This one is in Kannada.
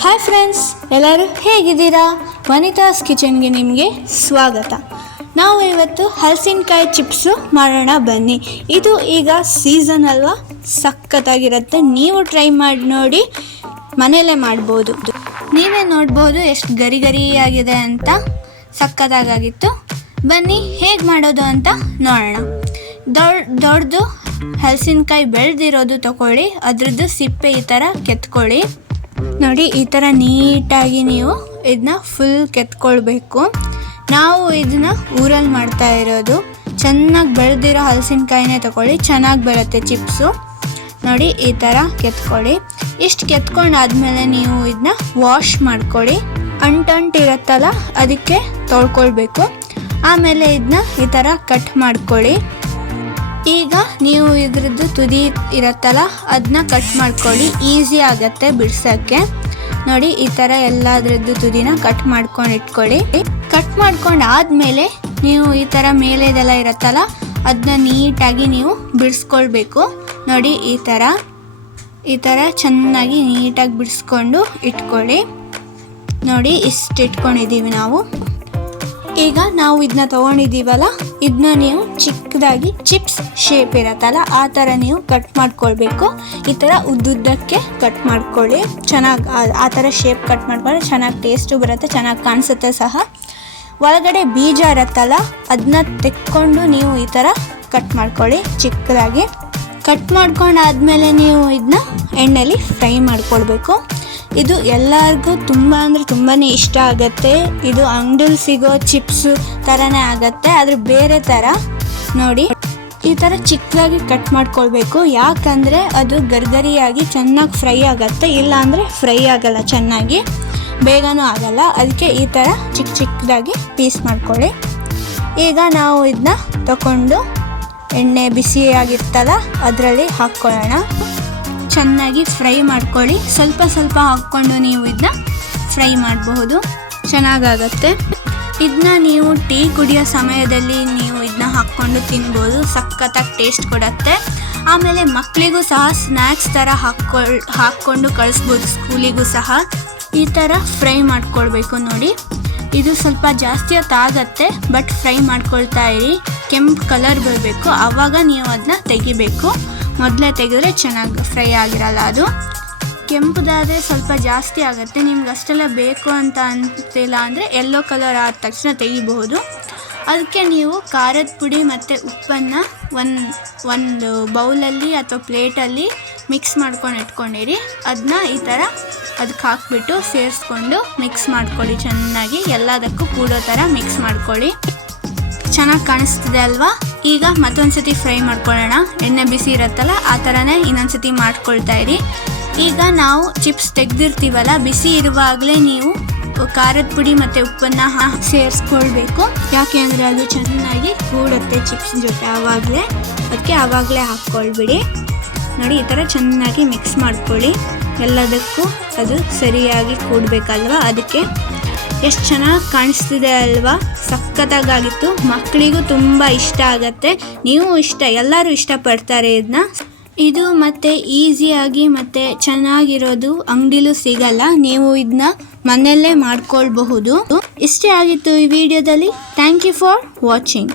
ಹಾಯ್ ಫ್ರೆಂಡ್ಸ್, ಎಲ್ಲರೂ ಹೇಗಿದ್ದೀರಾ? ವನಿತಾಸ್ ಕಿಚನ್ಗೆ ನಿಮಗೆ ಸ್ವಾಗತ. ನಾವು ಇವತ್ತು ಹಲಸಿನಕಾಯಿ ಚಿಪ್ಸು ಮಾಡೋಣ ಬನ್ನಿ. ಇದು ಈಗ ಸೀಸನ್ ಅಲ್ವಾ, ಸಖತ್ತಾಗಿರುತ್ತೆ. ನೀವು ಟ್ರೈ ಮಾಡಿ ನೋಡಿ, ಮನೆಯಲ್ಲೇ ಮಾಡ್ಬೋದು. ನೀವೇ ನೋಡ್ಬೋದು ಎಷ್ಟು ಗರಿ ಗರಿಯಾಗಿದೆ ಅಂತ, ಸಖತ್ತಾಗಿತ್ತು. ಬನ್ನಿ ಹೇಗೆ ಮಾಡೋದು ಅಂತ ನೋಡೋಣ. ದೊಡ್ಡದು ಹಲಸಿನಕಾಯಿ ಬೆಳೆದಿರೋದು ತಗೊಳ್ಳಿ, ಅದ್ರದ್ದು ಸಿಪ್ಪೆ ಈ ಥರ ಕೆತ್ಕೊಳ್ಳಿ. ನೋಡಿ, ಈ ಥರ ನೀಟಾಗಿ ನೀವು ಇದನ್ನ ಫುಲ್ ಕೆತ್ಕೊಳ್ಬೇಕು. ನಾವು ಇದನ್ನ ಊರಲ್ಲಿ ಮಾಡ್ತಾ ಇರೋದು. ಚೆನ್ನಾಗಿ ಬೆಳೆದಿರೋ ಹಲಸಿನಕಾಯಿನೇ ತಗೊಳ್ಳಿ, ಚೆನ್ನಾಗಿ ಬರುತ್ತೆ ಚಿಪ್ಸು. ನೋಡಿ, ಈ ಥರ ಕೆತ್ಕೊಳ್ಳಿ. ಇಷ್ಟು ಕೆತ್ಕೊಂಡಾದ್ಮೇಲೆ ನೀವು ಇದನ್ನ ವಾಶ್ ಮಾಡ್ಕೊಳ್ಳಿ. ಅಂಟಿರುತ್ತಲ್ಲ, ಅದಕ್ಕೆ ತೊಳ್ಕೊಳ್ಬೇಕು. ಆಮೇಲೆ ಇದನ್ನ ಈ ಥರ ಕಟ್ ಮಾಡ್ಕೊಳ್ಳಿ. ಈಗ ನೀವು ಇದ್ರದ್ದು ತುದಿ ಇರುತ್ತಲ್ಲ, ಅದನ್ನ ಕಟ್ ಮಾಡ್ಕೊಳ್ಳಿ. ಈಸಿ ಆಗುತ್ತೆ ಬಿಡ್ಸೋಕ್ಕೆ. ನೋಡಿ, ಈ ಥರ ಎಲ್ಲದ್ರದ್ದು ತುದಿನ ಕಟ್ ಮಾಡ್ಕೊಂಡು ಇಟ್ಕೊಳ್ಳಿ. ಕಟ್ ಮಾಡ್ಕೊಂಡು ಆದಮೇಲೆ ನೀವು ಈ ಥರ ಮೇಲೆದೆಲ್ಲ ಇರುತ್ತಲ್ಲ, ಅದನ್ನ ನೀಟಾಗಿ ನೀವು ಬಿಡಿಸ್ಕೊಳ್ಬೇಕು. ನೋಡಿ, ಈ ಥರ ಚೆನ್ನಾಗಿ ನೀಟಾಗಿ ಬಿಡಿಸ್ಕೊಂಡು ಇಟ್ಕೊಳ್ಳಿ. ನೋಡಿ, ಇಷ್ಟು ಇಟ್ಕೊಂಡಿದ್ದೀವಿ ನಾವು. ಈಗ ನಾವು ಇದನ್ನ ತೊಗೊಂಡಿದ್ದೀವಲ್ಲ, ಇದನ್ನ ನೀವು ಚಿಕ್ಕದಾಗಿ ಚಿಪ್ಸ್ ಶೇಪ್ ಇರತ್ತಲ್ಲ, ಆ ಥರ ನೀವು ಕಟ್ ಮಾಡ್ಕೊಳ್ಬೇಕು. ಈ ಥರ ಉದ್ದುದ್ದಕ್ಕೆ ಕಟ್ ಮಾಡ್ಕೊಳ್ಳಿ. ಚೆನ್ನಾಗಿ ಆ ಥರ ಶೇಪ್ ಕಟ್ ಮಾಡ್ಕೊಂಡ್ರೆ ಚೆನ್ನಾಗಿ ಟೇಸ್ಟು ಬರುತ್ತೆ, ಚೆನ್ನಾಗಿ ಕಾಣಿಸುತ್ತೆ ಸಹ. ಒಳಗಡೆ ಬೀಜ ಇರತ್ತಲ್ಲ, ಅದನ್ನ ತೆಕ್ಕೊಂಡು ನೀವು ಈ ಥರ ಕಟ್ ಮಾಡ್ಕೊಳ್ಳಿ ಚಿಕ್ಕದಾಗಿ. ಕಟ್ ಮಾಡ್ಕೊಂಡಾದ್ಮೇಲೆ ನೀವು ಇದನ್ನ ಎಣ್ಣೆಲಿ ಫ್ರೈ ಮಾಡ್ಕೊಳ್ಬೇಕು. ಇದು ಎಲ್ಲರಿಗೂ ತುಂಬ ಅಂದರೆ ತುಂಬಾ ಇಷ್ಟ ಆಗುತ್ತೆ. ಇದು ಅಂಗಡಿಲಿ ಸಿಗೋ ಚಿಪ್ಸ್ ಥರನೇ ಆಗುತ್ತೆ, ಆದರೆ ಬೇರೆ ಥರ. ನೋಡಿ, ಈ ಥರ ಚಿಕ್ಕದಾಗಿ ಕಟ್ ಮಾಡ್ಕೊಳ್ಬೇಕು. ಯಾಕಂದರೆ ಅದು ಗರಿಗರಿಯಾಗಿ ಚೆನ್ನಾಗಿ ಫ್ರೈ ಆಗುತ್ತೆ. ಇಲ್ಲಾಂದರೆ ಫ್ರೈ ಆಗಲ್ಲ, ಚೆನ್ನಾಗಿ ಬೇಗನೂ ಆಗಲ್ಲ. ಅದಕ್ಕೆ ಈ ಥರ ಚಿಕ್ಕದಾಗಿ ಪೀಸ್ ಮಾಡ್ಕೊಳ್ಳಿ. ಈಗ ನಾವು ಇದನ್ನ ತಗೊಂಡು ಎಣ್ಣೆ ಬಿಸಿಯಾಗಿರ್ತಲ್ಲ, ಅದರಲ್ಲಿ ಹಾಕ್ಕೊಳ್ಳೋಣ. ಚೆನ್ನಾಗಿ ಫ್ರೈ ಮಾಡ್ಕೊಳ್ಳಿ. ಸ್ವಲ್ಪ ಹಾಕ್ಕೊಂಡು ನೀವು ಇದನ್ನ ಫ್ರೈ ಮಾಡಬಹುದು, ಚೆನ್ನಾಗಾಗತ್ತೆ. ಇದನ್ನ ನೀವು ಟೀ ಕುಡಿಯೋ ಸಮಯದಲ್ಲಿ ನೀವು ಇದನ್ನ ಹಾಕ್ಕೊಂಡು ತಿನ್ಬೋದು, ಸಖತ್ತಾಗಿ ಟೇಸ್ಟ್ ಕೊಡುತ್ತೆ. ಆಮೇಲೆ ಮಕ್ಕಳಿಗೂ ಸಹ ಸ್ನ್ಯಾಕ್ಸ್ ಥರ ಹಾಕ್ಕೊಂಡು ಕಳಿಸ್ಬೋದು, ಸ್ಕೂಲಿಗೂ ಸಹ. ಈ ಥರ ಫ್ರೈ ಮಾಡ್ಕೊಳ್ಬೇಕು. ನೋಡಿ, ಇದು ಸ್ವಲ್ಪ ಜಾಸ್ತಿ ಹೊತ್ತಾಗತ್ತೆ, ಬಟ್ ಫ್ರೈ ಮಾಡ್ಕೊಳ್ತಾ ಇರಿ. ಕೆಂಪು ಕಲರ್ ಬರಬೇಕು, ಆವಾಗ ನೀವು ಅದನ್ನ ತೆಗಿಬೇಕು. ಮೊದಲೇ ತೆಗೆದ್ರೆ ಚೆನ್ನಾಗಿ ಫ್ರೈ ಆಗಿರಲ್ಲ. ಅದು ಕೆಂಪುದಾದರೆ ಸ್ವಲ್ಪ ಜಾಸ್ತಿ ಆಗುತ್ತೆ. ನಿಮ್ಗೆ ಅಷ್ಟೆಲ್ಲ ಬೇಕು ಅಂತ ಅಂತಿಲ್ಲ ಅಂದರೆ ಯೆಲ್ಲೋ ಕಲರ್ ಆದ ತಕ್ಷಣ ತೆಗಿಬಹುದು. ಅದಕ್ಕೆ ನೀವು ಖಾರದ ಪುಡಿ ಮತ್ತು ಉಪ್ಪನ್ನು ಒಂದು ಬೌಲಲ್ಲಿ ಅಥವಾ ಪ್ಲೇಟಲ್ಲಿ ಮಿಕ್ಸ್ ಮಾಡ್ಕೊಂಡು ಇಟ್ಕೊಂಡಿರಿ. ಅದನ್ನ ಈ ಥರ ಅದಕ್ಕೆ ಹಾಕ್ಬಿಟ್ಟು ಸೇರಿಸ್ಕೊಂಡು ಮಿಕ್ಸ್ ಮಾಡ್ಕೊಳ್ಳಿ. ಚೆನ್ನಾಗಿ ಎಲ್ಲದಕ್ಕೂ ಕೂಡೋ ಥರ ಮಿಕ್ಸ್ ಮಾಡ್ಕೊಳ್ಳಿ. ಚೆನ್ನಾಗಿ ಕಾಣಿಸ್ತಿದೆ ಅಲ್ವಾ? ಈಗ ಮತ್ತೊಂದು ಸತಿ ಫ್ರೈ ಮಾಡ್ಕೊಳ್ಳೋಣ. ಎಣ್ಣೆ ಬಿಸಿ ಇರುತ್ತಲ್ಲ, ಆ ಥರನೇ ಇನ್ನೊಂದು ಸತಿ ಮಾಡ್ಕೊಳ್ತಾ ಇರಿ. ಈಗ ನಾವು ಚಿಪ್ಸ್ ತೆಗೆದಿರ್ತೀವಲ್ಲ, ಬಿಸಿ ಇರುವಾಗಲೇ ನೀವು ಖಾರದ ಪುಡಿ ಮತ್ತು ಉಪ್ಪನ್ನು ಸೇರಿಸ್ಕೊಳ್ಬೇಕು. ಯಾಕೆ ಅಂದರೆ ಅದು ಚೆನ್ನಾಗಿ ಕೂಡುತ್ತೆ ಚಿಪ್ಸ್ ಜೊತೆ ಆವಾಗಲೇ ಹಾಕ್ಕೊಳ್ಬಿಡಿ. ನೋಡಿ, ಈ ಥರ ಚೆನ್ನಾಗಿ ಮಿಕ್ಸ್ ಮಾಡ್ಕೊಳ್ಳಿ. ಎಲ್ಲದಕ್ಕೂ ಅದು ಸರಿಯಾಗಿ ಕೂಡಬೇಕಲ್ವ, ಅದಕ್ಕೆ. ಎಷ್ಟು ಚೆನ್ನಾಗಿ ಕಾಣಿಸ್ತಿದೆ ಅಲ್ವಾ? ಸಖತ್ತಾಗಿತ್ತು. ಮಕ್ಕಳಿಗೂ ತುಂಬ ಇಷ್ಟ ಆಗತ್ತೆ. ನೀವು ಎಲ್ಲರೂ ಇಷ್ಟಪಡ್ತಾರೆ ಇದನ್ನ. ಇದು ಮತ್ತು ಈಸಿಯಾಗಿ ಮತ್ತು ಚೆನ್ನಾಗಿರೋದು ಅಂಗಡಿಲೂ ಸಿಗಲ್ಲ. ನೀವು ಇದನ್ನ ಮನೆಯಲ್ಲೇ ಮಾಡ್ಕೊಳ್ಬಹುದು. ಇಷ್ಟೇ ಆಗಿತ್ತು ಈ ವಿಡಿಯೋದಲ್ಲಿ. Thank you for watching.